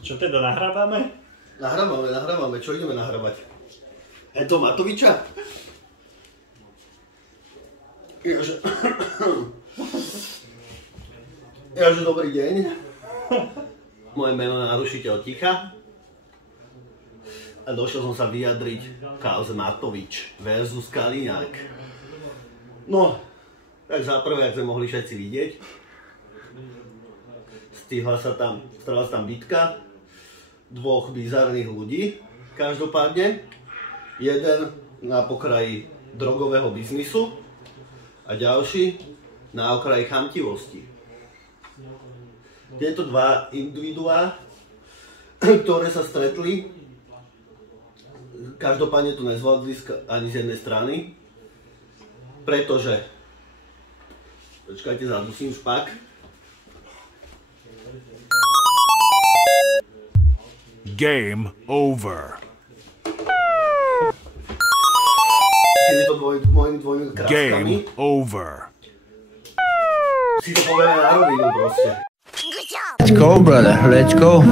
Čo teda nahrávame? Nahrávame. Čo ideme nahrávať? Edo Matoviča? Jaže dobrý deň. Moje meno je Narušiteľ ticha. A došiel som sa vyjadriť kauze Matovič versus Kaliňák. No, tak za prvé, ak sme mohli všetci vidieť, stala sa tam bitka dvoch bizarných ľudí. Každopádne, jeden na pokraji drogového biznisu a ďalší na okraji chamtivosti. Tieto dva individuá, ktoré sa stretli, každopádne to nezvládli ani z jednej strany, pretože, počkajte, zadusím špak. Game over. Týmito mojimi dvojmi kráskami. Game over. Si to povieme na rovinu proste. Let's go, brother. Let's go.